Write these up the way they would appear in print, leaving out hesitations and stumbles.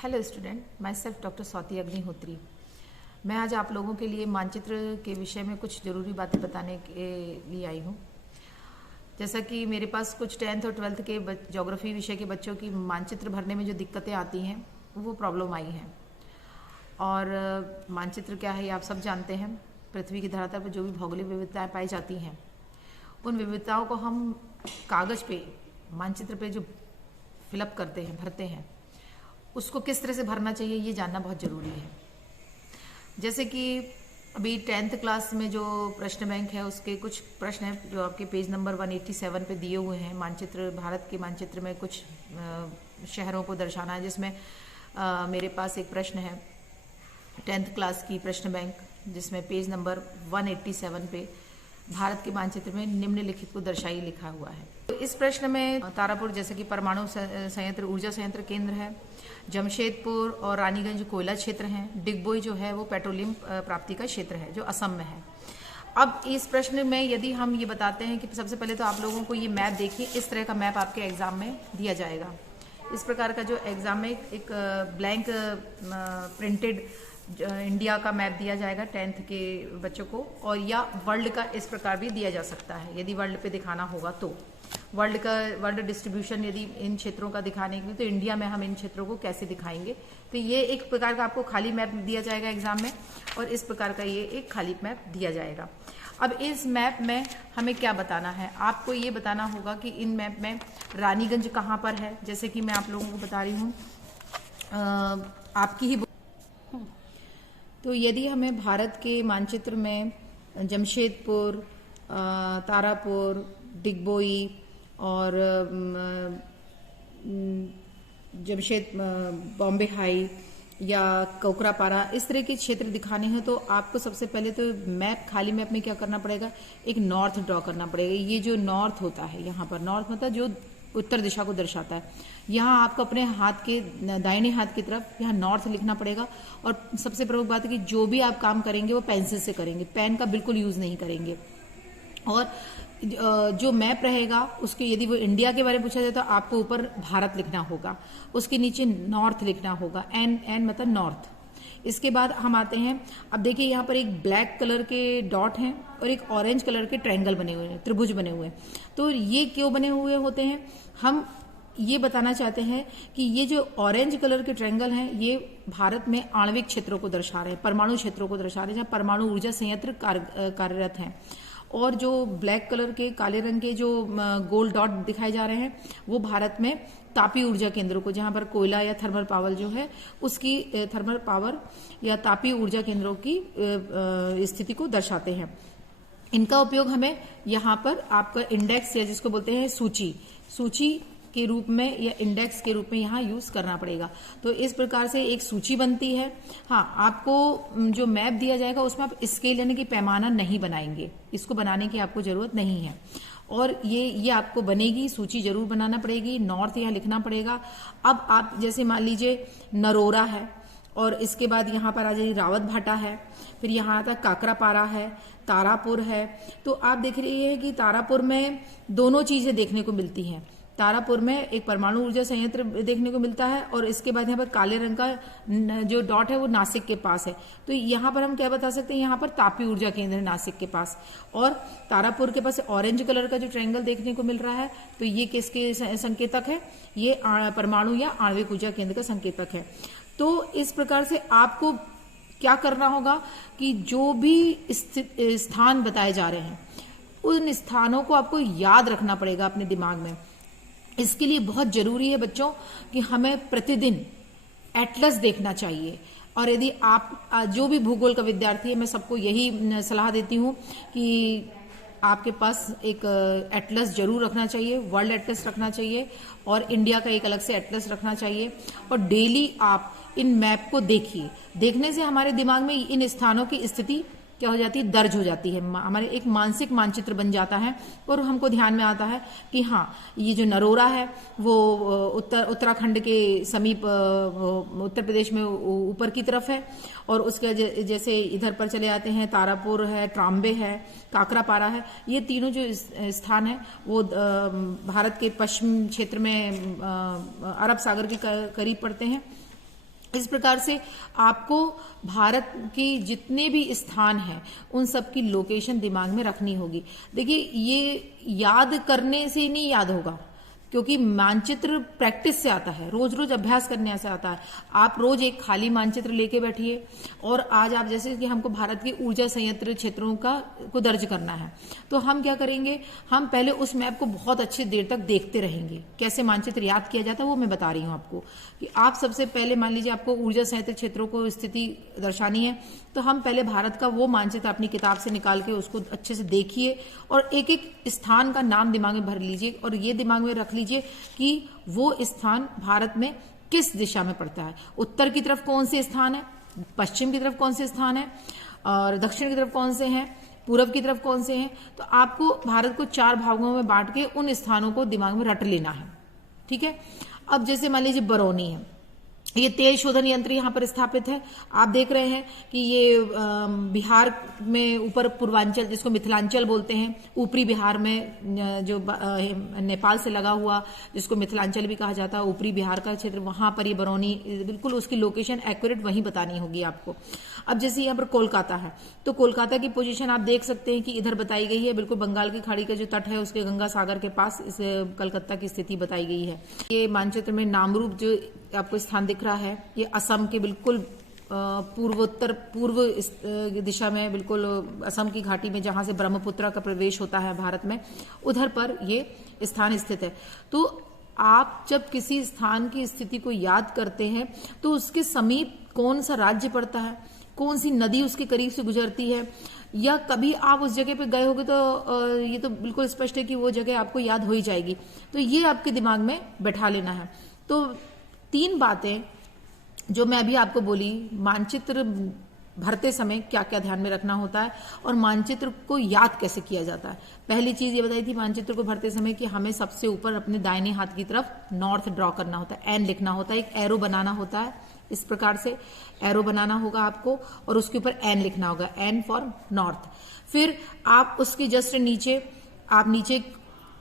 Hello student, my self doctor Swati Agnihotri. मैं आज आप लोगों के लिए मानचित्र के विषय में कुछ ज़रूरी बातें बताने के लिए आई हूँ। जैसा कि मेरे पास कुछ 10th और 12th के ज्योग्राफी विषय के बच्चों की मानचित्र भरने में जो दिक्कतें आती हैं वो प्रॉब्लम आई हैं। और मानचित्र क्या है ये आप सब जानते हैं। पृथ्वी की धरातल पर जो भी भौगोलिक विविधताएँ पाई जाती हैं उन विविधताओं को हम कागज़ पे मानचित्र पे जो फिलअप करते हैं, भरते हैं, उसको किस तरह से भरना चाहिए ये जानना बहुत ज़रूरी है। जैसे कि अभी 10th क्लास में जो प्रश्न बैंक है उसके कुछ प्रश्न हैं जो आपके पेज नंबर 187 पे दिए हुए हैं। मानचित्र, भारत के मानचित्र में कुछ शहरों को दर्शाना है, जिसमें मेरे पास एक प्रश्न है 10th क्लास की प्रश्न बैंक, जिसमें पेज नंबर 187 पे भारत के मानचित्र में निम्नलिखित को दर्शाई लिखा हुआ है। तो इस प्रश्न में तारापुर जैसे कि परमाणु संयंत्र, ऊर्जा संयंत्र केंद्र है। जमशेदपुर और रानीगंज कोयला क्षेत्र हैं। डिगबोई जो है वो पेट्रोलियम प्राप्ति का क्षेत्र है जो असम में है। अब इस प्रश्न में यदि हम ये बताते हैं कि सबसे पहले तो आप लोगों को ये मैप देखिए, इस तरह का मैप आपके एग्जाम में दिया जाएगा। इस प्रकार का जो एग्जाम में एक ब्लैंक प्रिंटेड इंडिया का मैप दिया जाएगा 10th के बच्चों को, और या वर्ल्ड का इस प्रकार भी दिया जा सकता है यदि वर्ल्ड पे दिखाना होगा तो। वर्ल्ड डिस्ट्रीब्यूशन यदि इन क्षेत्रों का दिखाने के लिए, तो इंडिया में हम इन क्षेत्रों को कैसे दिखाएंगे। तो ये एक प्रकार का आपको खाली मैप दिया जाएगा एग्जाम में, और इस प्रकार का ये एक खाली मैप दिया जाएगा। अब इस मैप में हमें क्या बताना है, आपको ये बताना होगा कि इन मैप में रानीगंज कहाँ पर है। जैसे कि मैं आप लोगों को बता रही हूँ आपकी ही, तो यदि हमें भारत के मानचित्र में जमशेदपुर, तारापुर, डिगबोई और बॉम्बे हाई या कोकरापारा इस तरह के क्षेत्र दिखाने हैं, तो आपको सबसे पहले तो मैप, खाली मैप में क्या करना पड़ेगा, एक नॉर्थ ड्रॉ करना पड़ेगा। ये जो नॉर्थ होता है, यहाँ पर नॉर्थ मतलब जो उत्तर दिशा को दर्शाता है, यहाँ आपको अपने हाथ के दाहिने हाथ की तरफ यहाँ नॉर्थ लिखना पड़ेगा। और सबसे प्रमुख बात है कि जो भी आप काम करेंगे वो पेंसिल से करेंगे, पेन का बिल्कुल यूज नहीं करेंगे। और जो मैप रहेगा उसके यदि वो इंडिया के बारे में पूछा जाए तो आपको ऊपर भारत लिखना होगा, उसके नीचे नॉर्थ लिखना होगा, एन मतलब नॉर्थ। इसके बाद हम आते हैं, अब देखिए यहाँ पर एक ब्लैक कलर के डॉट हैं और एक ऑरेंज कलर के ट्रायंगल बने हुए हैं, त्रिभुज बने हुए हैं। तो ये क्यों बने हुए होते हैं, हम ये बताना चाहते हैं कि ये जो ऑरेंज कलर के ट्रायंगल हैं ये भारत में आणविक क्षेत्रों को दर्शा रहे हैं, परमाणु क्षेत्रों को दर्शा रहे हैं, जहाँ परमाणु ऊर्जा संयंत्र कार्यरत हैं। और जो ब्लैक कलर के, काले रंग के जो गोल डॉट दिखाए जा रहे हैं वो भारत में तापी ऊर्जा केंद्रों को, जहां पर कोयला या थर्मल पावर जो है उसकी, थर्मल पावर या तापी ऊर्जा केंद्रों की स्थिति को दर्शाते हैं। इनका उपयोग हमें यहाँ पर आपका इंडेक्स या जिसको बोलते हैं सूची के रूप में या इंडेक्स के रूप में यहाँ यूज करना पड़ेगा। तो इस प्रकार से एक सूची बनती है। हाँ, आपको जो मैप दिया जाएगा उसमें आप स्केल यानी कि पैमाना नहीं बनाएंगे, इसको बनाने की आपको जरूरत नहीं है। और ये आपको बनेगी, सूची जरूर बनाना पड़ेगी, नॉर्थ यहाँ लिखना पड़ेगा। अब आप जैसे मान लीजिए नरोरा है, और इसके बाद यहाँ पर आ जाइए रावत भाटा है, फिर यहाँ आता काकरापारा है, तारापुर है। तो आप देख रही है कि तारापुर में दोनों चीजें देखने को मिलती हैं। तारापुर में एक परमाणु ऊर्जा संयंत्र देखने को मिलता है, और इसके बाद यहाँ पर काले रंग का जो डॉट है वो नासिक के पास है। तो यहाँ पर हम क्या बता सकते हैं, यहाँ पर तापी ऊर्जा केंद्र है नासिक के पास। और तारापुर के पास ऑरेंज कलर का जो ट्रायंगल देखने को मिल रहा है, तो ये किसके संकेतक है, ये परमाणु या आणविक ऊर्जा केंद्र का संकेतक है। तो इस प्रकार से आपको क्या करना होगा कि जो भी स्थान बताए जा रहे हैं उन स्थानों को आपको याद रखना पड़ेगा अपने दिमाग में। इसके लिए बहुत जरूरी है बच्चों कि हमें प्रतिदिन एटलस देखना चाहिए। और यदि आप जो भी भूगोल का विद्यार्थी है, मैं सबको यही सलाह देती हूँ कि आपके पास एक एटलस जरूर रखना चाहिए, वर्ल्ड एटलस रखना चाहिए और इंडिया का एक अलग से एटलस रखना चाहिए। और डेली आप इन मैप को देखिए, देखने से हमारे दिमाग में इन स्थानों की स्थिति क्या हो जाती है, दर्ज हो जाती है, हमारे एक मानसिक मानचित्र बन जाता है। और हमको ध्यान में आता है कि हाँ, ये जो नरोरा है वो उत्तराखंड के समीप उत्तर प्रदेश में ऊपर की तरफ है। और उसके जैसे इधर पर चले आते हैं, तारापुर है, ट्राम्बे है, काकरापारा है, ये तीनों जो स्थान है वो भारत के पश्चिम क्षेत्र में अरब सागर के करीब पड़ते हैं। इस प्रकार से आपको भारत की जितने भी स्थान हैं उन सब की लोकेशन दिमाग में रखनी होगी। देखिए, ये याद करने से नहीं याद होगा, क्योंकि मानचित्र प्रैक्टिस से आता है, रोज रोज अभ्यास करने से आता है। आप रोज एक खाली मानचित्र लेके बैठिए, और आज आप जैसे कि हमको भारत की ऊर्जा संयंत्र क्षेत्रों को दर्ज करना है, तो हम क्या करेंगे, हम पहले उस मैप को बहुत अच्छी देर तक देखते रहेंगे। कैसे मानचित्र याद किया जाता है वो मैं बता रही हूँ आपको, कि आप सबसे पहले मान लीजिए आपको ऊर्जा संयंत्र क्षेत्रों को स्थिति दर्शानी है, तो हम पहले भारत का वो मानचित्र अपनी किताब से निकाल के उसको अच्छे से देखिए, और एक एक स्थान का नाम दिमाग में भर लीजिए, और ये दिमाग में रख लीजिए कि वो स्थान भारत में किस दिशा में पड़ता है। उत्तर की तरफ कौन से स्थान है, पश्चिम की तरफ कौन से स्थान है, और दक्षिण की तरफ कौन से हैं, पूरब की तरफ कौन से हैं। तो आपको भारत को 4 भागों में बांट के उन स्थानों को दिमाग में रट लेना है, ठीक है। अब जैसे मान लीजिए बरौनी है, ये तेल शोधन यंत्र यहाँ पर स्थापित है। आप देख रहे हैं कि ये बिहार में ऊपर पूर्वांचल, जिसको मिथिलांचल बोलते हैं, ऊपरी बिहार में जो नेपाल से लगा हुआ, जिसको मिथिलांचल भी कहा जाता है, ऊपरी बिहार का क्षेत्र, वहां पर ये बरौनी, बिल्कुल उसकी लोकेशन एक्यूरेट वहीं बतानी होगी आपको। अब जैसे यहाँ पर कोलकाता है, तो कोलकाता की पोजीशन आप देख सकते हैं कि इधर बताई गई है, बिल्कुल बंगाल की खाड़ी का जो तट है उसके गंगा सागर के पास इस कलकत्ता की स्थिति बताई गई है। ये मानचित्र में नामरूप जो आपको स्थान दिख रहा है, ये असम के बिल्कुल पूर्व दिशा में, बिल्कुल असम की घाटी में, जहां से ब्रह्मपुत्र का प्रवेश होता है भारत में, उधर पर ये स्थान स्थित है। तो आप जब किसी स्थान की स्थिति को याद करते हैं तो उसके समीप कौन सा राज्य पड़ता है, कौन सी नदी उसके करीब से गुजरती है, या कभी आप उस जगह पे गए होगे तो ये तो बिल्कुल स्पष्ट है कि वो जगह आपको याद हो ही जाएगी। तो ये आपके दिमाग में बैठा लेना है। तो 3 बातें जो मैं अभी आपको बोली, मानचित्र भरते समय क्या क्या ध्यान में रखना होता है और मानचित्र को याद कैसे किया जाता है। पहली चीज ये बताई थी मानचित्र को भरते समय कि हमें सबसे ऊपर अपने दाहिने हाथ की तरफ नॉर्थ ड्रॉ करना होता है, एन लिखना होता है, एक एरो बनाना होता है, इस प्रकार से एरो बनाना होगा आपको, और उसके ऊपर एन लिखना होगा, एन फॉर नॉर्थ। फिर आप उसके जस्ट नीचे, आप नीचे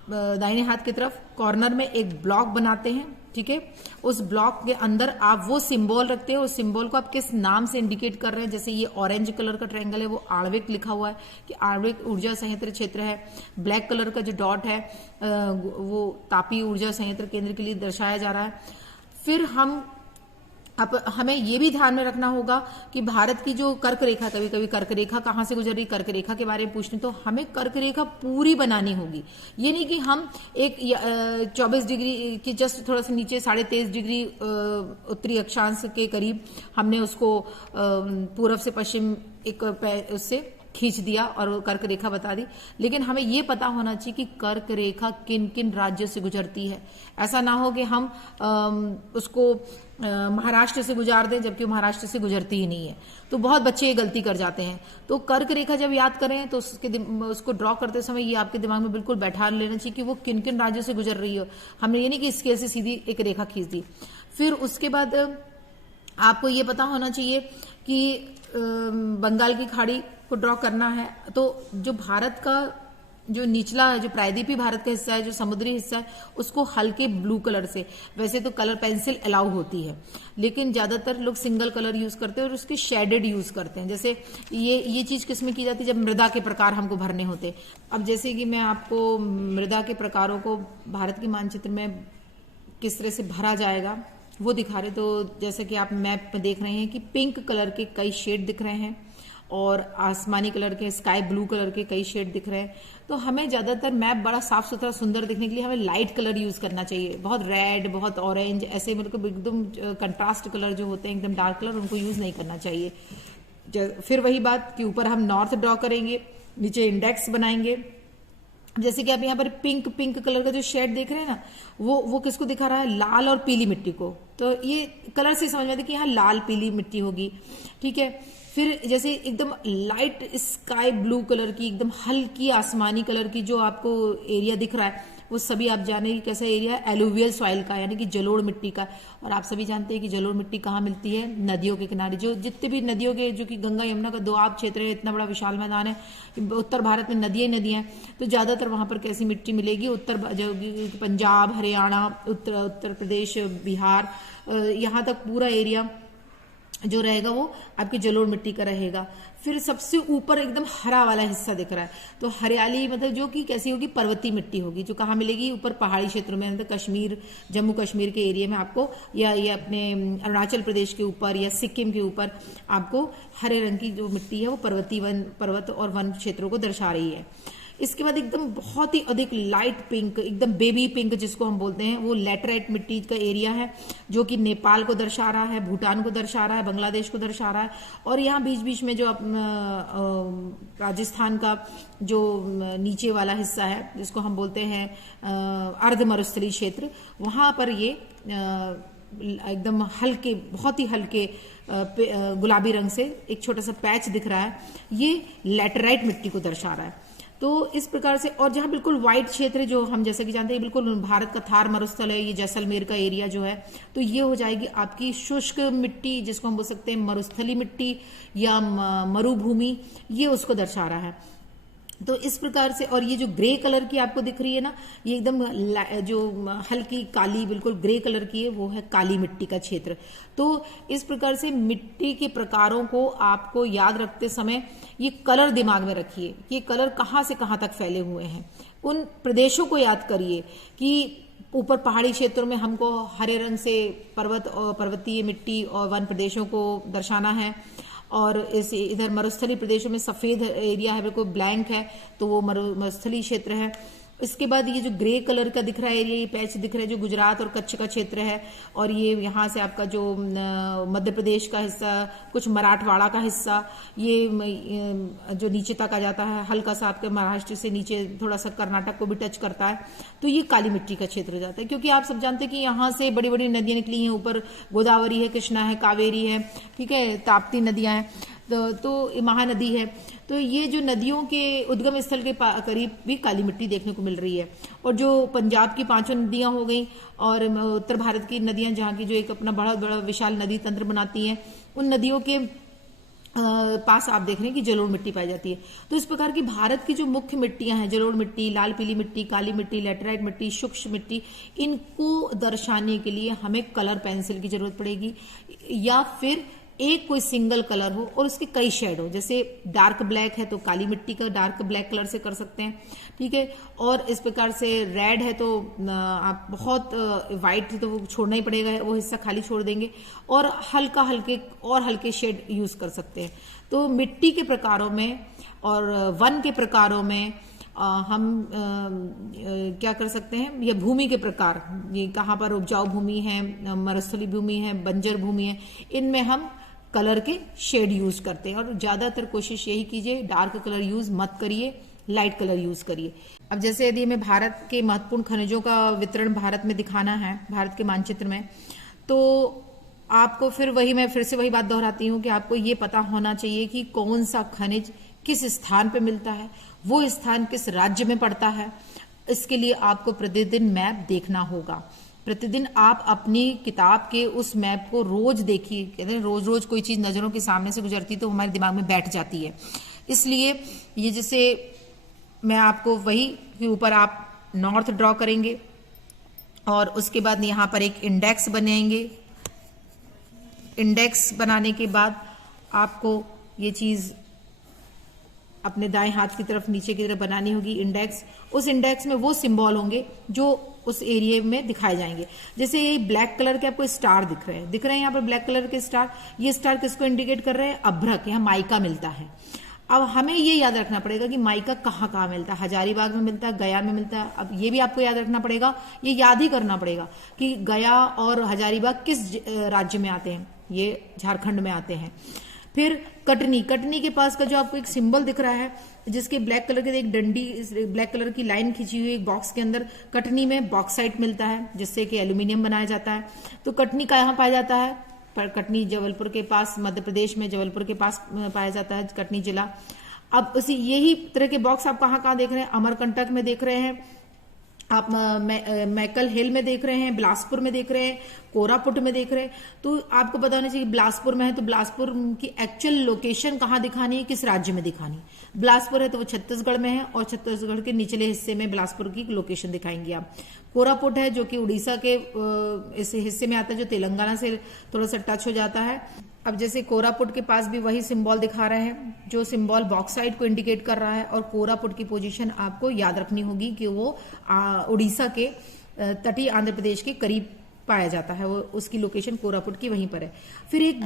दाहिने हाथ की तरफ कॉर्नर में एक ब्लॉक बनाते हैं, ठीक है। उस ब्लॉक के अंदर आप वो सिंबल रखते हैं, उस सिंबल को आप किस नाम से इंडिकेट कर रहे हैं। जैसे ये ऑरेंज कलर का ट्रायंगल है, वो आणविक लिखा हुआ है कि आणविक ऊर्जा संयंत्र क्षेत्र है। ब्लैक कलर का जो डॉट है वो तापीय ऊर्जा संयंत्र केंद्र के लिए दर्शाया जा रहा है। फिर हमें ये भी ध्यान में रखना होगा कि भारत की जो कर्क रेखा, कभी कभी कर्क रेखा कहाँ से गुजर रही, कर्क रेखा के बारे में पूछने, तो हमें कर्क रेखा पूरी बनानी होगी। ये नहीं कि हम एक 24 डिग्री के जस्ट थोड़ा सा नीचे 23.5 डिग्री उत्तरी अक्षांश के करीब हमने उसको पूर्व से पश्चिम एक उससे खींच दिया और कर्क रेखा बता दी। लेकिन हमें यह पता होना चाहिए कि कर्क रेखा किन किन राज्यों से गुजरती है। ऐसा ना हो कि हम उसको महाराष्ट्र से गुजार दें, जबकि वो महाराष्ट्र से गुजरती ही नहीं है। तो बहुत बच्चे ये गलती कर जाते हैं। तो कर्क रेखा जब याद करें तो उसको ड्रॉ करते समय ये आपके दिमाग में बिल्कुल बैठा लेना चाहिए कि वो किन किन राज्यों से गुजर रही हो। हमने ये नहीं कि स्केल से सीधी एक रेखा खींच दी। फिर उसके बाद आपको ये पता होना चाहिए कि बंगाल की खाड़ी को ड्रॉ करना है, तो जो भारत का जो निचला है, जो प्रायद्वीपीय भारत का हिस्सा है, जो समुद्री हिस्सा है, उसको हल्के ब्लू कलर से, वैसे तो कलर पेंसिल अलाउ होती है लेकिन ज्यादातर लोग सिंगल कलर यूज करते हैं और उसके शेडेड यूज करते हैं। जैसे ये चीज किसमें की जाती है, जब मृदा के प्रकार हमको भरने होते। अब जैसे कि मैं आपको मृदा के प्रकारों को भारत के मानचित्र में किस तरह से भरा जाएगा वो दिखा रहे। तो जैसे कि आप मैप में देख रहे हैं कि पिंक कलर के कई शेड दिख रहे हैं और आसमानी कलर के, स्काई ब्लू कलर के कई शेड दिख रहे हैं। तो हमें ज्यादातर मैप बड़ा साफ सुथरा सुंदर दिखने के लिए हमें लाइट कलर यूज करना चाहिए। बहुत रेड, बहुत ऑरेंज, ऐसे मतलब एकदम कंट्रास्ट कलर जो होते हैं, एकदम डार्क कलर, उनको यूज नहीं करना चाहिए। फिर वही बात कि ऊपर हम नॉर्थ ड्रॉ करेंगे, नीचे इंडेक्स बनाएंगे। जैसे कि आप यहाँ पर पिंक कलर का जो शेड देख रहे हैं ना, वो किसको दिखा रहा है, लाल और पीली मिट्टी को। तो ये कलर से समझ में आता है कि यहाँ लाल पीली मिट्टी होगी, ठीक है। फिर जैसे एकदम लाइट स्काई ब्लू कलर की, एकदम हल्की आसमानी कलर की जो आपको एरिया दिख रहा है, वो सभी आप जाने की कैसा एरिया है, एलुवियल सॉइल का, यानी कि जलोढ़ मिट्टी का। और आप सभी जानते हैं कि जलोढ़ मिट्टी कहाँ मिलती है, नदियों के किनारे। जो जितने भी नदियों के, जो कि गंगा यमुना का दोआब क्षेत्र है, इतना बड़ा विशाल मैदान है, उत्तर भारत में नदियां हैं, तो ज्यादातर वहां पर कैसी मिट्टी मिलेगी, पंजाब, हरियाणा, उत्तर प्रदेश, बिहार, यहाँ तक पूरा एरिया जो रहेगा वो आपकी जलोढ़ मिट्टी का रहेगा। फिर सबसे ऊपर एकदम हरा वाला हिस्सा दिख रहा है, तो हरियाली मतलब जो कि कैसी होगी, पर्वतीय मिट्टी होगी, जो कहाँ मिलेगी, ऊपर पहाड़ी क्षेत्रों में, मतलब कश्मीर, जम्मू कश्मीर के एरिया में आपको, या ये अपने अरुणाचल प्रदेश के ऊपर या सिक्किम के ऊपर आपको हरे रंग की जो मिट्टी है वो पर्वत और वन क्षेत्रों को दर्शा रही है। इसके बाद एकदम बहुत ही अधिक लाइट पिंक, एकदम बेबी पिंक जिसको हम बोलते हैं, वो लैटराइट मिट्टी का एरिया है, जो कि नेपाल को दर्शा रहा है, भूटान को दर्शा रहा है, बांग्लादेश को दर्शा रहा है। और यहाँ बीच बीच में जो राजस्थान का जो नीचे वाला हिस्सा है जिसको हम बोलते हैं अर्ध मरुस्थलीय क्षेत्र, वहां पर ये एकदम हल्के, बहुत ही हल्के गुलाबी रंग से एक छोटा सा पैच दिख रहा है, ये लैटराइट मिट्टी को दर्शा रहा है। तो इस प्रकार से, और जहां बिल्कुल व्हाइट क्षेत्र जो हम जैसे कि जानते हैं बिल्कुल भारत का थार मरुस्थल है, ये जैसलमेर का एरिया जो है, तो ये हो जाएगी आपकी शुष्क मिट्टी जिसको हम बोल सकते हैं मरुस्थली मिट्टी या मरुभूमि, ये उसको दर्शा रहा है। तो इस प्रकार से, और ये जो ग्रे कलर की आपको दिख रही है ना, ये एकदम जो हल्की काली बिल्कुल ग्रे कलर की है, वो है काली मिट्टी का क्षेत्र। तो इस प्रकार से मिट्टी के प्रकारों को आपको याद रखते समय ये कलर दिमाग में रखिए, ये कलर कहाँ से कहाँ तक फैले हुए हैं। उन प्रदेशों को याद करिए कि ऊपर पहाड़ी क्षेत्रों में हमको हरे रंग से पर्वत और पर्वतीय मिट्टी और वन प्रदेशों को दर्शाना है, और इस इधर मरुस्थलीय प्रदेशों में सफेद एरिया है, बिल्कुल ब्लैंक है, तो वो मरुस्थलीय क्षेत्र है। इसके बाद ये जो ग्रे कलर का दिख रहा है एरिया, ये पैच दिख रहा है जो गुजरात और कच्छ का क्षेत्र है, और ये यहाँ से आपका जो मध्य प्रदेश का हिस्सा, कुछ मराठवाड़ा का हिस्सा, ये जो नीचे तक आ जाता है, हल्का सा आपके महाराष्ट्र से नीचे थोड़ा सा कर्नाटक को भी टच करता है, तो ये काली मिट्टी का क्षेत्र हो जाता है। क्योंकि आप सब जानते हैं कि यहाँ से बड़ी बड़ी नदियां निकली हैं, ऊपर गोदावरी है, कृष्णा है, कावेरी है, ठीक है, ताप्ती नदियां हैं, तो महानदी है। तो ये जो नदियों के उद्गम स्थल के करीब भी काली मिट्टी देखने को मिल रही है। और जो पंजाब की 5 नदियां हो गई, और उत्तर भारत की नदियां जहाँ की जो एक अपना बहुत बड़ा विशाल नदी तंत्र बनाती हैं, उन नदियों के पास आप देख रहे हैं कि जलोढ़ मिट्टी पाई जाती है। तो इस प्रकार की भारत की जो मुख्य मिट्टियां हैं, जलोढ़ मिट्टी, लाल पीली मिट्टी, काली मिट्टी, लैटराइट मिट्टी, सूक्ष्म मिट्टी, इनको दर्शाने के लिए हमें कलर पेंसिल की जरूरत पड़ेगी, या फिर एक कोई सिंगल कलर हो और उसके कई शेड हो। जैसे डार्क ब्लैक है तो काली मिट्टी का डार्क ब्लैक कलर से कर सकते हैं, ठीक है। और इस प्रकार से रेड है तो आप बहुत वाइट तो वो छोड़ना ही पड़ेगा, वो हिस्सा खाली छोड़ देंगे, और हल्के शेड यूज कर सकते हैं। तो मिट्टी के प्रकारों में और वन के प्रकारों में हम क्या कर सकते हैं, या भूमि के प्रकार, ये कहाँ पर उपजाऊ भूमि है, मरुस्थलीय भूमि है, बंजर भूमि है, इनमें हम कलर के शेड यूज करते हैं। और ज्यादातर कोशिश यही कीजिए, डार्क कलर यूज मत करिए, लाइट कलर यूज करिए। अब जैसे यदि हमें भारत के महत्वपूर्ण खनिजों का वितरण भारत में दिखाना है, भारत के मानचित्र में, तो आपको मैं फिर से वही बात दोहराती हूँ कि आपको ये पता होना चाहिए कि कौन सा खनिज किस स्थान पे मिलता है, वो स्थान किस राज्य में पड़ता है। इसके लिए आपको प्रतिदिन मैप देखना होगा। प्रतिदिन आप अपनी किताब के उस मैप को रोज देखिए। कहते हैं रोज रोज कोई चीज नजरों के सामने से गुजरती तो हमारे दिमाग में बैठ जाती है। इसलिए ये जैसे मैं आपको वही कि ऊपर आप नॉर्थ ड्रॉ करेंगे, और उसके बाद यहाँ पर एक इंडेक्स बनाएंगे। इंडेक्स बनाने के बाद आपको ये चीज अपने दाएं हाथ की तरफ नीचे की तरफ बनानी होगी इंडेक्स। उस इंडेक्स में वो सिंबल होंगे जो उस एरिया में दिखाए जाएंगे। जैसे ये ब्लैक कलर के आपको स्टार दिख रहे हैं यहाँ पर ब्लैक कलर के स्टार। ये स्टार किसको इंडिकेट कर रहे हैं? अभ्रक, यहाँ माइका मिलता है। अब हमें ये याद रखना पड़ेगा कि माइका कहाँ कहाँ मिलता है। हजारीबाग में मिलता है, गया में मिलता है। अब ये भी आपको याद रखना पड़ेगा, ये याद ही करना पड़ेगा कि गया और हजारीबाग किस राज्य में आते हैं। ये झारखंड में आते हैं। फिर कटनी, कटनी के पास का जो आपको एक सिंबल दिख रहा है जिसके ब्लैक कलर के एक डंडी, ब्लैक कलर की लाइन खींची हुई एक बॉक्स के अंदर, कटनी में बॉक्साइट मिलता है जिससे कि एल्यूमिनियम बनाया जाता है। तो कटनी कहाँ पाया जाता है? पर कटनी जबलपुर के पास, मध्य प्रदेश में जबलपुर के पास पाया जाता है कटनी जिला। अब उसी यही तरह के बॉक्स आप कहाँ कहाँ देख रहे हैं? अमरकंटक में देख रहे हैं आप, मैकल हिल में देख रहे हैं, बिलासपुर में देख रहे हैं, कोरापुट में देख रहे हैं। तो आपको पता होना चाहिए बिलासपुर में है तो बिलासपुर की एक्चुअल लोकेशन कहाँ दिखानी है, किस राज्य में दिखानी है। बिलासपुर है तो वो छत्तीसगढ़ में है और छत्तीसगढ़ के निचले हिस्से में बिलासपुर की लोकेशन दिखाएंगे आप। कोरापुट है जो कि उड़ीसा के इस हिस्से में आता है जो तेलंगाना से थोड़ा सा टच हो जाता है। अब जैसे कोरापुट के पास भी वही सिंबल दिखा रहे हैं, जो सिंबल बॉक्साइट को इंडिकेट कर रहा है, और कोरापुट की पोजीशन आपको याद रखनी होगी कि वो उड़ीसा के तटीय आंध्र प्रदेश के करीब पाया जाता है, वो उसकी लोकेशन कोरापुट की वहीं पर है। फिर एक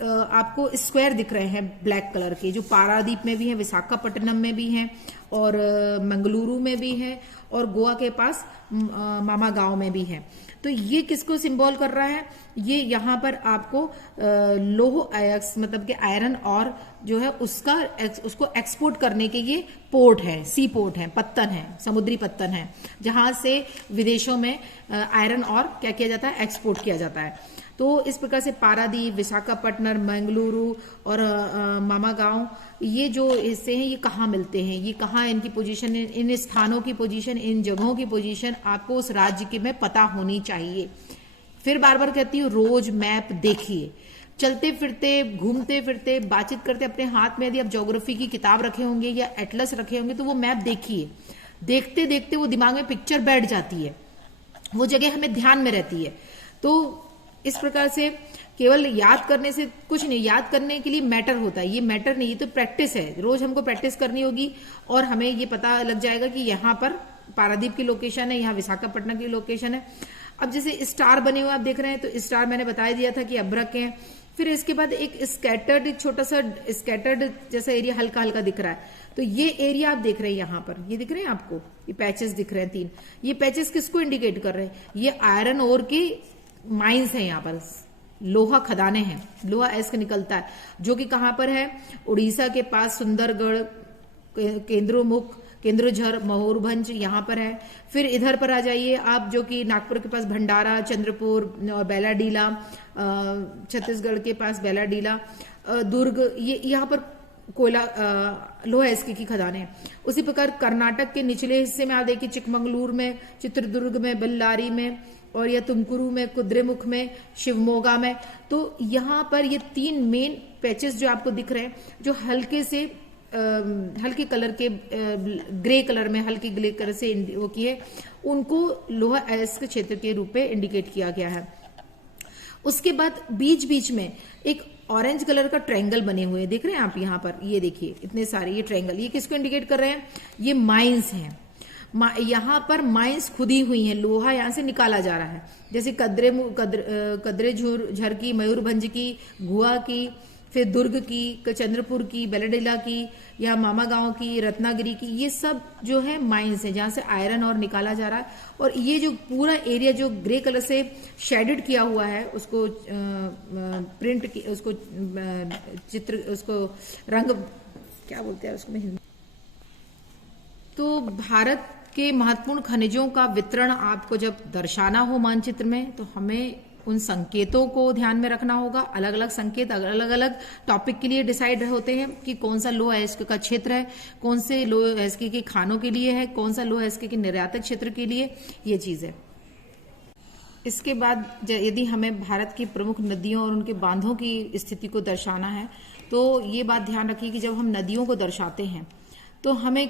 आपको स्क्वायर दिख रहे हैं ब्लैक कलर के, जो पारादीप में भी है, विशाखापट्टनम में भी हैं, और मंगलुरु में भी है, और गोवा के पास मामा गांव में भी है। तो ये किसको सिंबल कर रहा है? ये यहाँ पर आपको लोह अयस्क मतलब कि आयरन और जो है उसको एक्सपोर्ट करने के ये पोर्ट है, सी पोर्ट है, पत्तन है, समुद्री पत्तन है, जहां से विदेशों में आयरन और क्या किया जाता है, एक्सपोर्ट किया जाता है। तो इस प्रकार से पारादीप, विशाखापट्टनम, मंगलुरु और मामा गांव, ये जो हिस्से हैं ये कहाँ मिलते हैं, ये कहाँ इनकी पोजीशन, इन स्थानों की पोजीशन, इन जगहों की पोजीशन आपको उस राज्य के में पता होनी चाहिए। फिर बार बार कहती हूँ, रोज मैप देखिए, चलते फिरते, घूमते फिरते, बातचीत करते अपने हाथ में यदि आप ज्योग्राफी की किताब रखे होंगे या एटलस रखे होंगे तो वो मैप देखिए, देखते देखते वो दिमाग में पिक्चर बैठ जाती है, वो जगह हमें ध्यान में रहती है। तो इस प्रकार से केवल याद करने से कुछ नहीं, याद करने के लिए मैटर होता है, ये मैटर नहीं, ये तो प्रैक्टिस है, रोज हमको प्रैक्टिस करनी होगी और हमें ये पता लग जाएगा कि यहाँ पर पारादीप की लोकेशन है, यहाँ विशाखापट्टनम की लोकेशन है। अब जैसे स्टार बने हुए आप देख रहे हैं, तो स्टार मैंने बता दिया था कि अभ्रक है। फिर इसके बाद एक स्कैटर्ड, छोटा सा स्कैटर्ड जैसा एरिया हल्का हल्का दिख रहा है, तो ये एरिया आप देख रहे हैं, यहाँ पर ये दिख रहे हैं आपको, ये पैचेस दिख रहे हैं 3, ये पैचेस किसको इंडिकेट कर रहे हैं? ये आयरन ओर की माइंस है, यहाँ पर लोहा खदाने हैं, लोहा अयस्क निकलता है, जो कि कहाँ पर है? उड़ीसा के पास सुंदरगढ़, केंद्रोमुख, केंद्रझर, मयूरभंज यहाँ पर है। फिर इधर पर आ जाइए आप, जो कि नागपुर के पास भंडारा, चंद्रपुर और बैलाडीला, छत्तीसगढ़ के पास बैलाडीला, दुर्ग, ये यहाँ पर कोयला लोहा अयस्क की खदानें हैं। उसी प्रकार कर्नाटक के निचले हिस्से में आप देखिए, चिकमंगलूर में, चित्रदुर्ग में, बल्लारी में, और या तुमकुरु में, कुद्रेमुख में, शिवमोगा में। तो यहाँ पर ये 3 मेन पैचेस जो आपको दिख रहे हैं, जो हल्के से हल्के कलर के ग्रे कलर में, हल्के ग्रे कलर से वो की है, उनको लोहा अयस्क क्षेत्र के रूप में इंडिकेट किया गया है। उसके बाद बीच बीच में एक ऑरेंज कलर का ट्रायंगल बने हुए देख रहे हैं आप, यहाँ पर ये देखिए इतने सारे ये ट्रायंगल, ये किसको इंडिकेट कर रहे हैं? ये माइंस हैं। यहाँ पर माइंस खुदी हुई हैं, लोहा यहाँ से निकाला जा रहा है, जैसे कद्रे झर की, मयूरभंज की, गुआ की, फिर दुर्ग की, चंद्रपुर की, बेलाडीला की, या मामा गांव की, रत्नागिरी की, ये सब जो है माइंस है, जहां से आयरन और निकाला जा रहा है। और ये जो पूरा एरिया जो ग्रे कलर से शेडेड किया हुआ है, उसको प्रिंट, उसको चित्र, उसको रंग क्या बोलते हैं उसमें हिंदी। तो भारत के महत्वपूर्ण खनिजों का वितरण आपको जब दर्शाना हो मानचित्र में, तो हमें उन संकेतों को ध्यान में रखना होगा। अलग अलग संकेत अलग अलग टॉपिक के लिए डिसाइड होते हैं कि कौन सा लोह अयस्क का क्षेत्र है, कौन से लोह अयस्क के खानों के लिए है, कौन सा लोह अयस्क के निर्यातक क्षेत्र के लिए, ये चीज है। इसके बाद यदि हमें भारत की प्रमुख नदियों और उनके बांधों की स्थिति को दर्शाना है, तो ये बात ध्यान रखिए कि जब हम नदियों को दर्शाते हैं तो हमें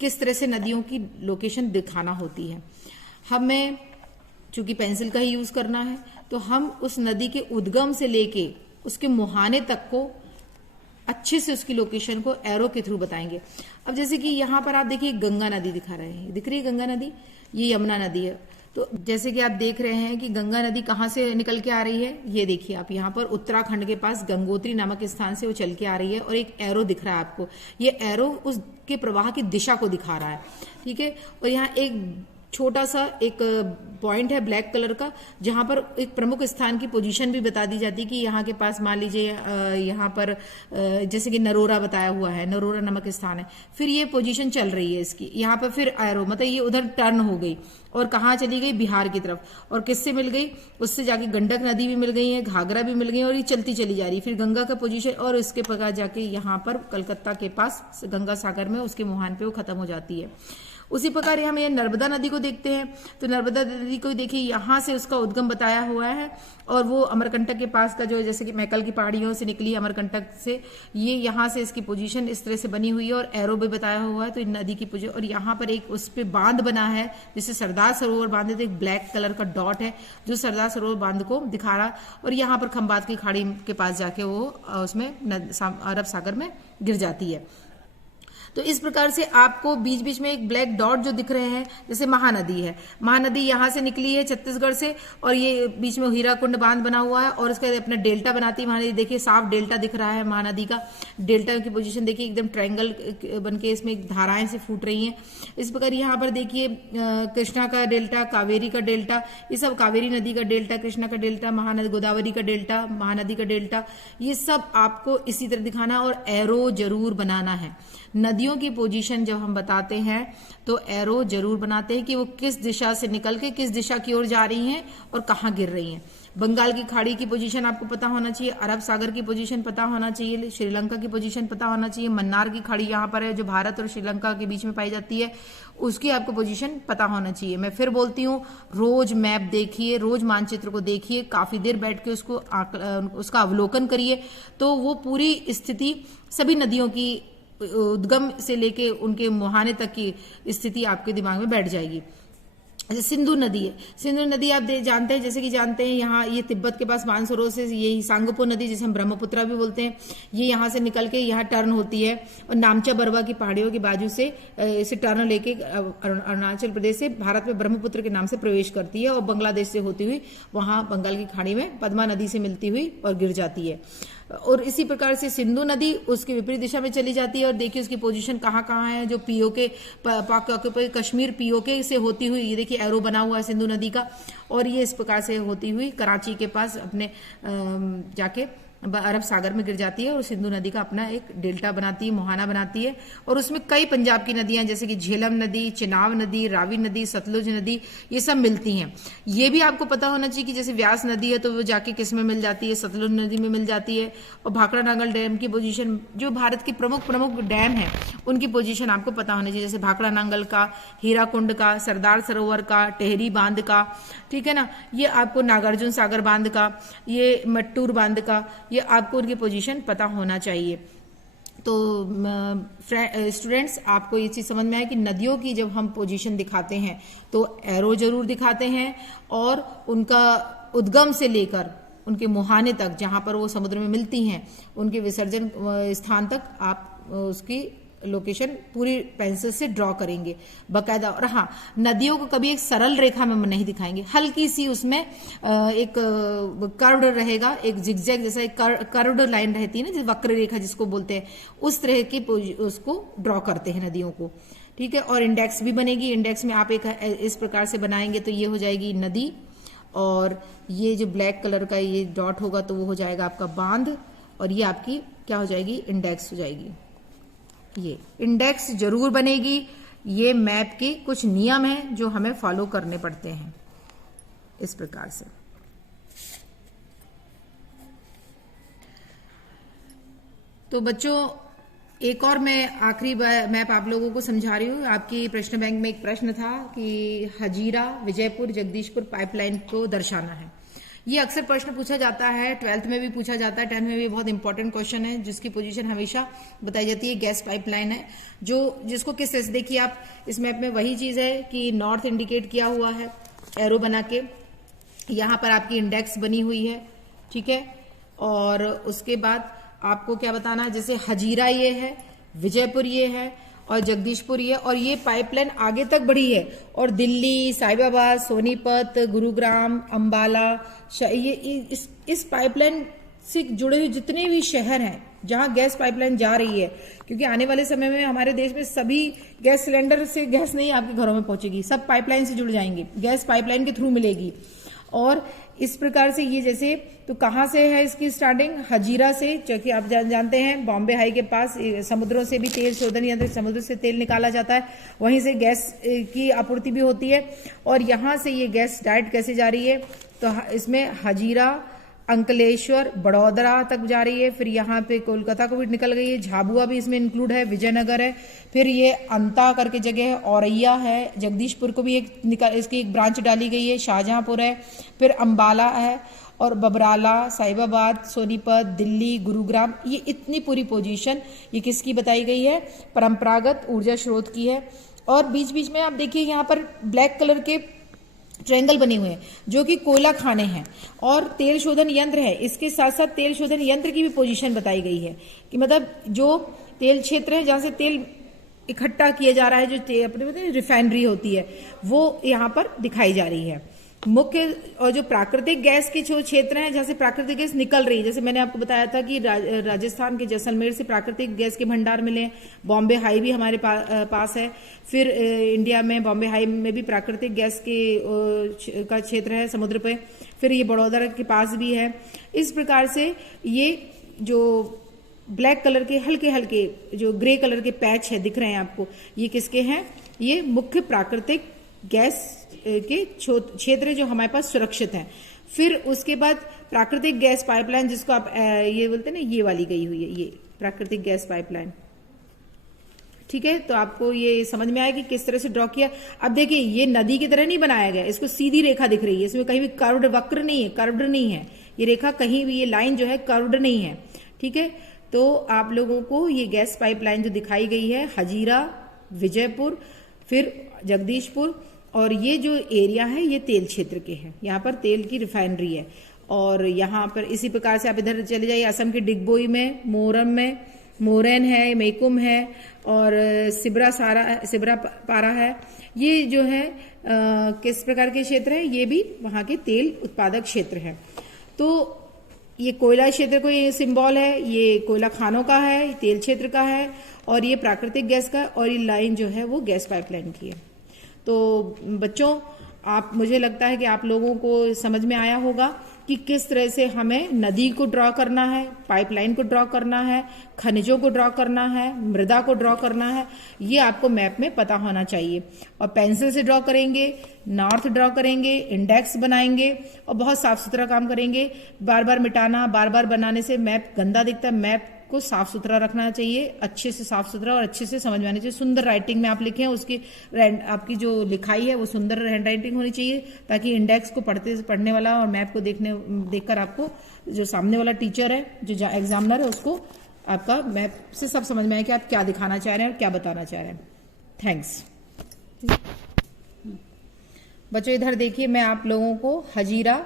किस तरह से नदियों की लोकेशन दिखाना होती है। हमें चूंकि पेंसिल का ही यूज करना है, तो हम उस नदी के उद्गम से लेके उसके मुहाने तक को अच्छे से उसकी लोकेशन को एरो के थ्रू बताएंगे। अब जैसे कि यहाँ पर आप देखिए गंगा नदी दिखा रहे हैं, दिख रही है गंगा नदी, ये यमुना नदी है। तो जैसे कि आप देख रहे हैं कि गंगा नदी कहाँ से निकल के आ रही है, ये देखिए आप यहाँ पर उत्तराखंड के पास गंगोत्री नामक स्थान से वो चल के आ रही है, और एक एरो दिख रहा है आपको, ये एरो उसके प्रवाह की दिशा को दिखा रहा है, ठीक है। और यहाँ एक छोटा सा एक पॉइंट है ब्लैक कलर का, जहां पर एक प्रमुख स्थान की पोजीशन भी बता दी जाती है कि यहाँ के पास मान लीजिए यहाँ पर जैसे कि नरोरा बताया हुआ है, नरोरा नामक स्थान है। फिर ये पोजीशन चल रही है इसकी, यहाँ पर फिर एरो मतलब ये उधर टर्न हो गई और कहाँ चली गई, बिहार की तरफ। और किससे मिल गई, उससे जाके गंडक नदी भी मिल गई है, घाघरा भी मिल गई, और ये चलती चली जा रही है। फिर गंगा का पोजीशन, और इसके पका जाके यहाँ पर कलकत्ता के पास गंगा सागर में उसके मुहान पे वो खत्म हो जाती है। उसी प्रकार हम ये नर्मदा नदी को देखते हैं, तो नर्मदा नदी को देखिए यहाँ से उसका उद्गम बताया हुआ है, और वो अमरकंटक के पास का जो जैसे कि मैकल की पहाड़ियों से निकली अमरकंटक से, ये यहाँ से इसकी पोजीशन इस तरह से बनी हुई है और एरो भी बताया हुआ है, तो इन नदी की पोजीशन। और यहाँ पर एक उस पे बांध बना है जिसे सरदार सरोवर बांध है, तो एक ब्लैक कलर का डॉट है जो सरदार सरोवर बांध को दिखा रहा, और यहाँ पर खंबात की खाड़ी के पास जाके वो उसमें अरब सागर में गिर जाती है। तो इस प्रकार से आपको बीच बीच में एक ब्लैक डॉट जो दिख रहे हैं, जैसे महानदी है, महानदी यहाँ से निकली है छत्तीसगढ़ से, और ये बीच में हीराकुंड बांध बना हुआ है और उसका अपना डेल्टा बनाती है महानदी। देखिए साफ डेल्टा दिख रहा है महानदी का, डेल्टा की पोजीशन देखिए एकदम ट्रायंगल बनके इसमें धाराएं से फूट रही हैं। इस प्रकार यहाँ पर देखिए कृष्णा का डेल्टा, कावेरी का डेल्टा, ये सब कावेरी नदी का डेल्टा, कृष्णा का डेल्टा, महानदी गोदावरी का डेल्टा, महानदी का डेल्टा, ये सब आपको इसी तरह दिखाना और एरो जरूर बनाना है। नदियों की पोजीशन जब हम बताते हैं तो एरो जरूर बनाते हैं कि वो किस दिशा से निकल के किस दिशा की ओर जा रही हैं और कहाँ गिर रही हैं। बंगाल की खाड़ी की पोजीशन आपको पता होना चाहिए, अरब सागर की पोजीशन पता होना चाहिए, श्रीलंका की पोजीशन पता होना चाहिए, मन्नार की खाड़ी यहाँ पर है जो भारत और श्रीलंका के बीच में पाई जाती है, उसकी आपको पोजीशन पता होना चाहिए। मैं फिर बोलती हूँ, रोज मैप देखिए, रोज मानचित्र को देखिए, काफी देर बैठ के उसका अवलोकन करिए, तो वो पूरी स्थिति सभी नदियों की उद्गम से लेके उनके मुहाने तक की स्थिति आपके दिमाग में बैठ जाएगी। जैसे सिंधु नदी है, सिंधु नदी आप जानते हैं, जैसे कि जानते हैं यहाँ ये तिब्बत के पास मानसरोवर से ये सांगपो नदी जिसे हम ब्रह्मपुत्रा भी बोलते हैं, ये यहाँ से निकल के यहाँ टर्न होती है और नामचा बरवा की पहाड़ियों के बाजू से इसे टर्न लेके अरुणाचल प्रदेश से भारत में ब्रह्मपुत्र के नाम से प्रवेश करती है और बांग्लादेश से होती हुई वहां बंगाल की खाड़ी में पद्मा नदी से मिलती हुई और गिर जाती है। और इसी प्रकार से सिंधु नदी उसके विपरीत दिशा में चली जाती है और देखिए उसकी पोजीशन कहाँ कहाँ है, जो पीओके पाक ऑक्यूपाई कश्मीर पीओके से होती हुई, ये देखिए एरो बना हुआ है सिंधु नदी का, और ये इस प्रकार से होती हुई कराची के पास अपने जाके अरब सागर में गिर जाती है और सिंधु नदी का अपना एक डेल्टा बनाती है, मुहाना बनाती है। और उसमें कई पंजाब की नदियां जैसे कि झेलम नदी, चिनाब नदी, रावी नदी, सतलुज नदी, ये सब मिलती हैं। ये भी आपको पता होना चाहिए कि जैसे व्यास नदी है तो वो जाके किस में मिल जाती है, सतलुज नदी में मिल जाती है। और भाखड़ा नांगल डैम की पोजीशन, जो भारत के प्रमुख डैम है उनकी पोजीशन आपको पता होनी चाहिए, जैसे भाखड़ा नांगल का, हीराकुंड का, सरदार सरोवर का, टेहरी बांध का, ठीक है ना, ये आपको नागार्जुन सागर बांध का, ये मट्टूर बांध का, ये आपको उनकी पोजीशन पता होना चाहिए। तो स्टूडेंट्स आपको ये चीज समझ में आए कि नदियों की जब हम पोजीशन दिखाते हैं तो एरो जरूर दिखाते हैं और उनका उद्गम से लेकर उनके मुहाने तक जहां पर वो समुद्र में मिलती हैं उनके विसर्जन स्थान तक आप उसकी लोकेशन पूरी पेंसिल से ड्रॉ करेंगे बकायदा। और हाँ, नदियों को कभी एक सरल रेखा में नहीं दिखाएंगे, हल्की सी उसमें एक कर्व्ड रहेगा, एक जिगजैग जैसा एक कर्व्ड लाइन रहती है ना, जिस वक्र रेखा जिसको बोलते हैं, उस तरह की उसको ड्रॉ करते हैं नदियों को, ठीक है। और इंडेक्स भी बनेगी, इंडेक्स में आप एक इस प्रकार से बनाएंगे तो ये हो जाएगी नदी, और ये जो ब्लैक कलर का ये डॉट होगा तो वो हो जाएगा आपका बांध, और ये आपकी क्या हो जाएगी, इंडेक्स हो जाएगी। ये इंडेक्स जरूर बनेगी। ये मैप के कुछ नियम हैं जो हमें फॉलो करने पड़ते हैं इस प्रकार से। तो बच्चों एक और मैं आखिरी मैप आप लोगों को समझा रही हूँ। आपकी प्रश्न बैंक में एक प्रश्न था कि हजीरा विजयपुर जगदीशपुर पाइपलाइन को दर्शाना है। ये अक्सर प्रश्न पूछा जाता है, 12th में भी पूछा जाता है, 10th में भी बहुत इंपॉर्टेंट क्वेश्चन है जिसकी पोजीशन हमेशा बताई जाती है। गैस पाइपलाइन है जो जिसको किस तरह से देखिए आप इस मैप में वही चीज है कि नॉर्थ इंडिकेट किया हुआ है एरो बना के, यहाँ पर आपकी इंडेक्स बनी हुई है, ठीक है। और उसके बाद आपको क्या बताना है, जैसे हजीरा ये है, विजयपुर ये है और जगदीशपुर ये, और ये पाइपलाइन आगे तक बढ़ी है और दिल्ली, साहिबाबाद, सोनीपत, गुरुग्राम, अंबाला, ये इस पाइपलाइन से जुड़े हुए जितने भी शहर हैं जहां गैस पाइपलाइन जा रही है, क्योंकि आने वाले समय में हमारे देश में सभी गैस सिलेंडर से गैस नहीं आपके घरों में पहुंचेगी, सब पाइपलाइन से जुड़ जाएंगे, गैस पाइपलाइन के थ्रू मिलेगी। और इस प्रकार से ये जैसे तो कहाँ से है इसकी स्टार्टिंग, हजीरा से, क्योंकि आप जानते हैं बॉम्बे हाई के पास समुद्रों से भी तेल शोधन यंत्र, समुद्र से तेल निकाला जाता है, वहीं से गैस की आपूर्ति भी होती है। और यहाँ से ये गैस डायरेक्ट कैसे जा रही है, तो इसमें हजीरा, अंकलेश्वर बड़ौदरा तक जा रही है, फिर यहाँ पे कोलकाता को भी निकल गई है, झाबुआ भी इसमें इंक्लूड है, विजयनगर है, फिर ये अंता करके जगह है, औरैया है, जगदीशपुर को भी इसकी एक ब्रांच डाली गई है, शाहजहांपुर है, फिर अंबाला है, और बबराला, साहिबाबाद, सोनीपत, दिल्ली, गुरुग्राम, ये इतनी पूरी पोजीशन ये किसकी बताई गई है, परंपरागत ऊर्जा स्रोत की है। और बीच बीच में आप देखिए यहाँ पर ब्लैक कलर के ट्रायंगल बने हुए हैं जो कि कोयला खाने हैं और तेल शोधन यंत्र है। इसके साथ साथ तेल शोधन यंत्र की भी पोजीशन बताई गई है कि मतलब जो तेल क्षेत्र है जहां से तेल इकट्ठा किया जा रहा है, जो अपने रिफाइनरी होती है, वो यहाँ पर दिखाई जा रही है। मुख्य और जो प्राकृतिक गैस के जो क्षेत्र हैं जहां से प्राकृतिक गैस निकल रही है, जैसे मैंने आपको बताया था कि राजस्थान के जैसलमेर से प्राकृतिक गैस के भंडार मिले, बॉम्बे हाई भी हमारे पास है, फिर इंडिया में बॉम्बे हाई में भी प्राकृतिक गैस के का क्षेत्र है समुद्र पे, फिर ये बड़ौदा के पास भी है। इस प्रकार से ये जो ब्लैक कलर के हल्के हल्के जो ग्रे कलर के पैच है दिख रहे हैं आपको, ये किसके हैं, ये मुख्य प्राकृतिक गैस के क्षेत्र जो हमारे पास सुरक्षित हैं। फिर उसके बाद प्राकृतिक गैस पाइपलाइन, जिसको आप ये बोलते हैं ना, ये वाली गई हुई है, ये प्राकृतिक गैस पाइपलाइन। ठीक है, तो आपको ये समझ में आया कि किस तरह से ड्रॉ किया। अब देखिए ये नदी की तरह नहीं बनाया गया, इसको सीधी रेखा दिख रही है, इसमें कहीं भी कर्व्ड वक्र नहीं है, कर्व्ड नहीं है ये रेखा, कहीं भी ये लाइन जो है कर्व्ड नहीं है। ठीक है, तो आप लोगों को ये गैस पाइपलाइन जो दिखाई गई है, हजीरा, विजयपुर, फिर जगदीशपुर, और ये जो एरिया है ये तेल क्षेत्र के हैं, यहाँ पर तेल की रिफाइनरी है। और यहाँ पर इसी प्रकार से आप इधर चले जाइए, असम के डिगबोई में, मोरम में मोरेन है, मेकुम है, और सिबरा पारा है। ये जो है किस प्रकार के क्षेत्र है, ये भी वहाँ के तेल उत्पादक क्षेत्र है। तो ये कोयला क्षेत्र को ये सिंबल है, ये कोयला खानों का है, तेल क्षेत्र का है, और ये प्राकृतिक गैस का, और ये लाइन जो है वो गैस पाइपलाइन की है। तो बच्चों, मुझे लगता है कि आप लोगों को समझ में आया होगा कि किस तरह से हमें नदी को ड्रॉ करना है, पाइपलाइन को ड्रॉ करना है, खनिजों को ड्रॉ करना है, मृदा को ड्रॉ करना है, ये आपको मैप में पता होना चाहिए। और पेंसिल से ड्रॉ करेंगे, नॉर्थ ड्रॉ करेंगे, इंडेक्स बनाएंगे और बहुत साफ सुथरा काम करेंगे। बार बार मिटाना, बार बार बनाने से मैप गंदा दिखता है। मैप को साफ सुथरा रखना चाहिए, अच्छे से साफ सुथरा और अच्छे से समझ में आना चाहिए। सुंदर राइटिंग में आप लिखें, उसकी आपकी जो लिखाई है वो सुंदर हैंड राइटिंग होनी चाहिए, ताकि इंडेक्स को पढ़ने वाला और मैप को देखकर आपको जो सामने वाला टीचर है, जो एग्जामिनर है, उसको आपका मैप से सब समझ में आए कि आप क्या दिखाना चाह रहे हैं और क्या बताना चाह रहे हैं। थैंक्स बच्चों। इधर देखिए, मैं आप लोगों को हजीरा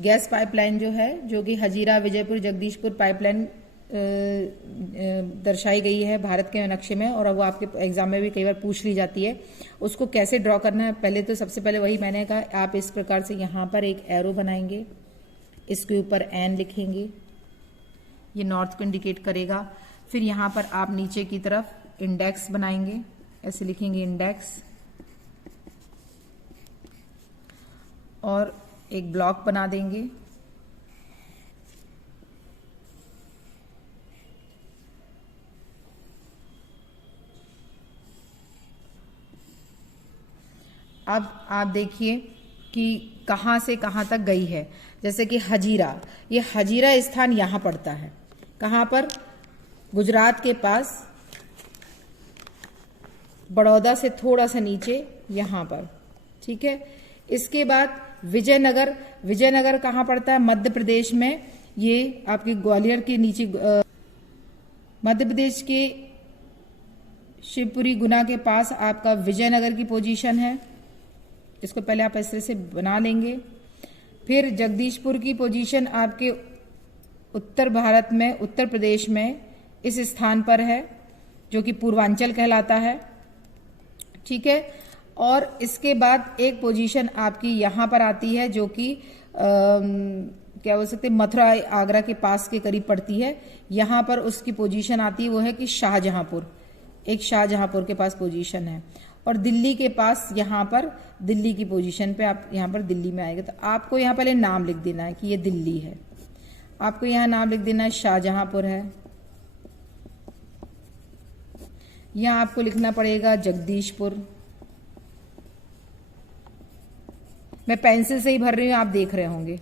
गैस पाइपलाइन जो है, जो कि हजीरा विजयपुर जगदीशपुर पाइपलाइन दर्शाई गई है भारत के नक्शे में, और वो आपके एग्जाम में भी कई बार पूछ ली जाती है। उसको कैसे ड्रॉ करना है, पहले तो सबसे पहले वही मैंने कहा, आप इस प्रकार से यहाँ पर एक एरो बनाएंगे, इसके ऊपर एन लिखेंगे, ये नॉर्थ को इंडिकेट करेगा। फिर यहाँ पर आप नीचे की तरफ इंडेक्स बनाएंगे, ऐसे लिखेंगे इंडेक्स, और एक ब्लॉक बना देंगे। अब आप देखिए कि कहां से कहां तक गई है। जैसे कि हजीरा, ये हजीरा स्थान यहां पड़ता है, कहां पर, गुजरात के पास, बड़ौदा से थोड़ा सा नीचे यहां पर। ठीक है, इसके बाद विजयनगर, विजयनगर कहां पड़ता है, मध्य प्रदेश में, ये आपके ग्वालियर के नीचे, मध्य प्रदेश के शिवपुरी गुना के पास आपका विजयनगर की पोजीशन है। इसको पहले आप इस तरह से बना लेंगे। फिर जगदीशपुर की पोजीशन आपके उत्तर भारत में, उत्तर प्रदेश में इस स्थान पर है, जो कि पूर्वांचल कहलाता है। ठीक है, और इसके बाद एक पोजीशन आपकी यहां पर आती है, जो कि क्या बोल सकते, मथुरा आगरा के पास के करीब पड़ती है। यहां पर उसकी पोजीशन आती है, वो है कि शाहजहांपुर, एक शाहजहांपुर के पास पोजीशन है। और दिल्ली के पास यहाँ पर, दिल्ली की पोजीशन पे आप यहाँ पर दिल्ली में आएगा, तो आपको यहाँ पहले नाम लिख देना है कि ये दिल्ली है। आपको यहाँ नाम लिख देना है शाहजहांपुर है। यहाँ आपको लिखना पड़ेगा जगदीशपुर। मैं पेंसिल से ही भर रही हूँ, आप देख रहे होंगे।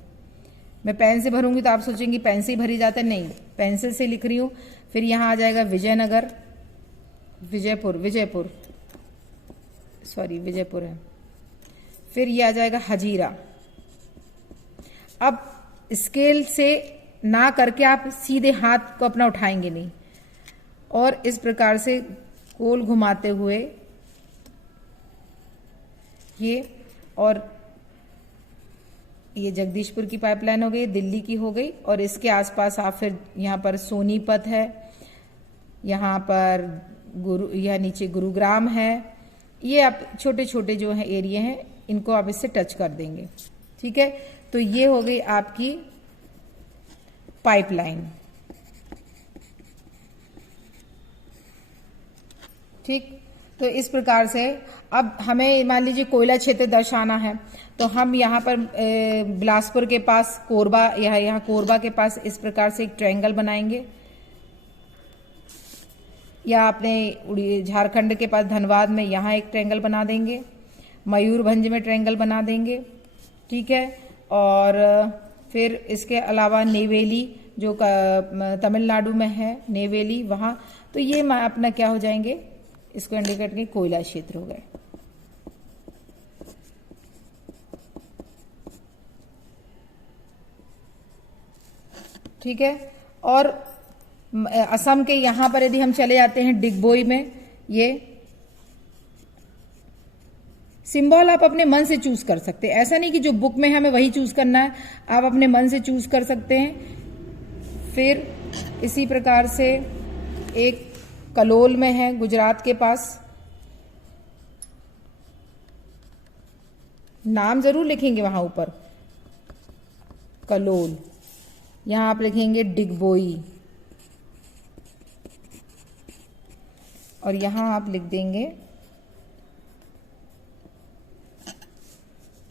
मैं पेन से भरूंगी तो आप सोचेंगे पेन से ही भरी जाता है, नहीं, पेंसिल से लिख रही हूं। फिर यहां आ जाएगा विजयनगर, विजयपुर सॉरी विजयपुर है। फिर ये आ जाएगा हजीरा। अब स्केल से ना करके आप सीधे हाथ को अपना उठाएंगे नहीं, और इस प्रकार से गोल घुमाते हुए ये, और ये जगदीशपुर की पाइपलाइन हो गई, दिल्ली की हो गई, और इसके आसपास आप फिर यहाँ पर सोनीपत है, यहाँ पर यह नीचे गुरुग्राम है। ये आप छोटे छोटे जो है एरिया हैं, इनको आप इससे टच कर देंगे। ठीक है, तो ये हो गई आपकी पाइपलाइन। ठीक, तो इस प्रकार से अब हमें मान लीजिए कोयला क्षेत्र दर्शाना है, तो हम यहाँ पर बिलासपुर के पास कोरबा, यहाँ कोरबा के पास इस प्रकार से एक ट्रायंगल बनाएंगे, या अपने झारखंड के पास धनबाद में यहाँ एक ट्रायंगल बना देंगे, मयूरभंज में ट्रायंगल बना देंगे। ठीक है, और फिर इसके अलावा नेवेली जो तमिलनाडु में है, नेवेली वहां, तो ये अपना क्या हो जाएंगे, इसको इंडिकेट के कोयला क्षेत्र हो गए। ठीक है, और असम के यहां पर यदि हम चले जाते हैं डिगबोई में, ये सिंबल आप अपने मन से चूज कर सकते हैं, ऐसा नहीं कि जो बुक में हमें वही चूज करना है, आप अपने मन से चूज कर सकते हैं। फिर इसी प्रकार से एक कलोल में है गुजरात के पास, नाम जरूर लिखेंगे वहां ऊपर, कलोल, यहां आप लिखेंगे डिगबोई, और यहां आप लिख देंगे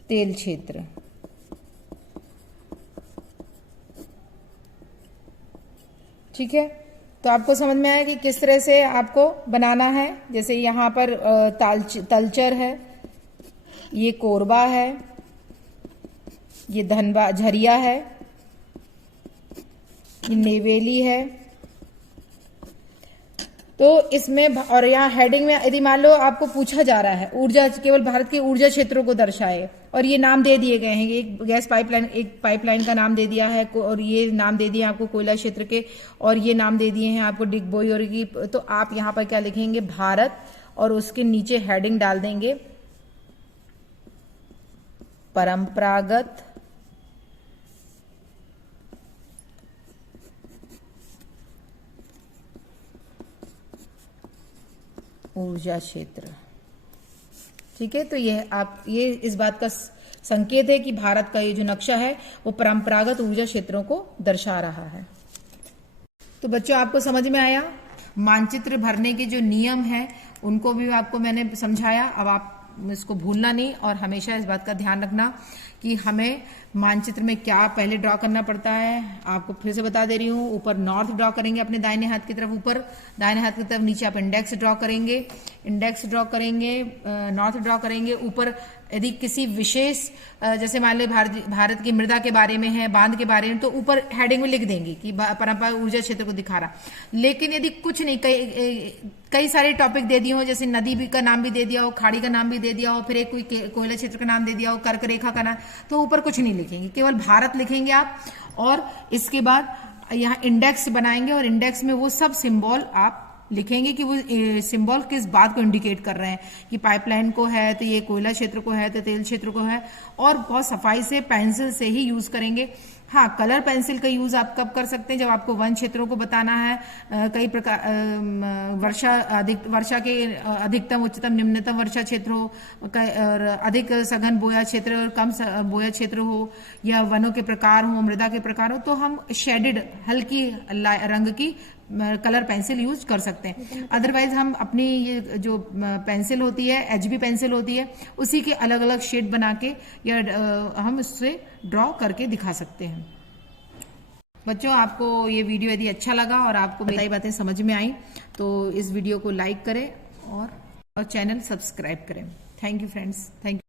तेल क्षेत्र। ठीक है, तो आपको समझ में आया कि किस तरह से आपको बनाना है। जैसे यहां पर तलचर है, ये कोरबा है, ये धनबाद झरिया है, ये नेवेली है। तो इसमें, और यहाँ हेडिंग में यदि मान लो आपको पूछा जा रहा है ऊर्जा, केवल भारत के ऊर्जा क्षेत्रों को दर्शाए, और ये नाम दे दिए गए हैं, एक गैस पाइपलाइन, एक पाइपलाइन का नाम दे दिया है, और ये नाम दे दिए आपको कोयला क्षेत्र के, और ये नाम दे दिए हैं आपको डिगबोई और की। तो आप यहाँ पर क्या लिखेंगे, भारत, और उसके नीचे हेडिंग डाल देंगे परंपरागत ऊर्जा क्षेत्र। ठीक है, तो ये इस बात का संकेत है कि भारत का ये जो नक्शा है वो परंपरागत ऊर्जा क्षेत्रों को दर्शा रहा है। तो बच्चों, आपको समझ में आया, मानचित्र भरने के जो नियम हैं उनको भी आपको मैंने समझाया। अब आप इसको भूलना नहीं, और हमेशा इस बात का ध्यान रखना कि हमें मानचित्र में क्या पहले ड्रॉ करना पड़ता है। आपको फिर से बता दे रही हूँ, ऊपर नॉर्थ ड्रॉ करेंगे अपने दाहिने हाथ की तरफ, ऊपर दाहिने हाथ की तरफ, नीचे आप इंडेक्स ड्रॉ करेंगे, नॉर्थ ड्रॉ करेंगे। ऊपर यदि किसी विशेष, जैसे मान लो भारत की मृदा के बारे में है, बांध के बारे में, तो ऊपर हेडिंग में लिख देंगे कि परंपरागत ऊर्जा क्षेत्र को दिखा रहा। लेकिन यदि कुछ नहीं, कई सारे टॉपिक दे दिए हो, जैसे नदी का नाम भी दे दिया हो, खाड़ी का नाम भी दे दिया हो, फिर एक कोई कोयला क्षेत्र का नाम दे दिया हो, कर्क रेखा का नाम, तो ऊपर कुछ नहीं लिखेंगे, केवल भारत लिखेंगे आप। और इसके बाद यहाँ इंडेक्स बनाएंगे, और इंडेक्स में वो सब सिंबल आप लिखेंगे कि वो सिंबल किस बात को इंडिकेट कर रहे हैं, कि पाइपलाइन को है तो ये कोयला क्षेत्र को है, तो तेल क्षेत्र को है। और बहुत सफाई से पेंसिल से ही यूज करेंगे। हाँ, कलर पेंसिल का यूज आप कब कर सकते हैं, जब आपको वन क्षेत्रों को बताना है, कई प्रकार वर्षा के अधिकतम, उच्चतम, निम्नतम वर्षा क्षेत्र हो, और अधिक सघन बोया क्षेत्र और कम बोया क्षेत्र हो, या वनों के प्रकार हो, मृदा के प्रकार हो, तो हम शेडेड हल्की रंग की कलर पेंसिल यूज कर सकते हैं। अदरवाइज हम अपनी ये जो पेंसिल होती है, HB पेंसिल होती है, उसी के अलग अलग शेड बना के या हम उससे ड्रॉ करके दिखा सकते हैं। बच्चों, आपको ये वीडियो यदि अच्छा लगा और आपको मेरी बातें समझ में आई, तो इस वीडियो को लाइक करें और चैनल सब्सक्राइब करें। Thank you friends, thank you.